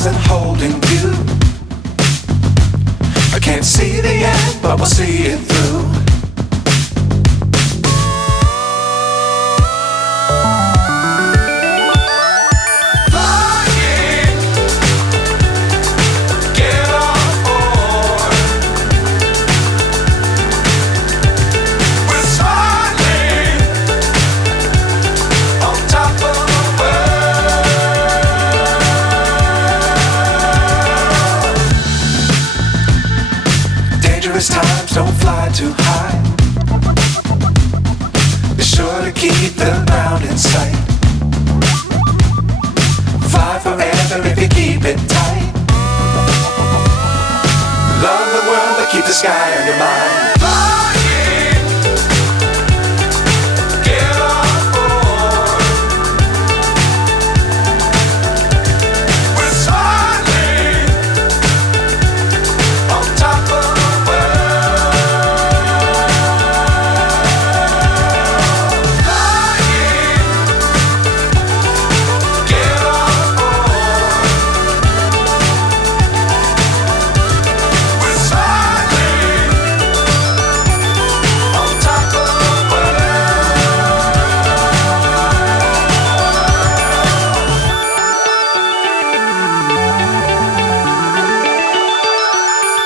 stars and holding you. I can't see the end, but we'll see it through. Times don't fly too high. Be sure to keep the ground in sight. Fly forever if you keep it tight. Love the world but keep the sky on your mind.